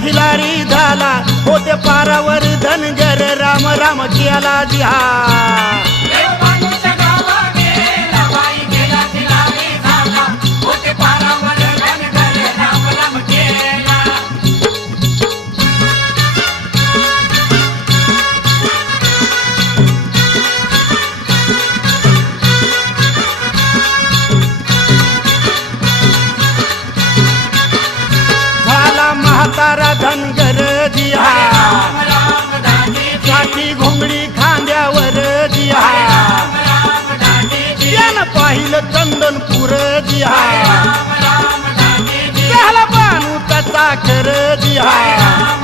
खिलारी झाला होते पारावर धनगर राम राम केला जिहा म्हातारा धनगर जिहा साठी घोंगडी खांद्यावर जिहा त्यानं पाहिलं चंदनपूर जिहा झाला बानू त्याचा कर जिहा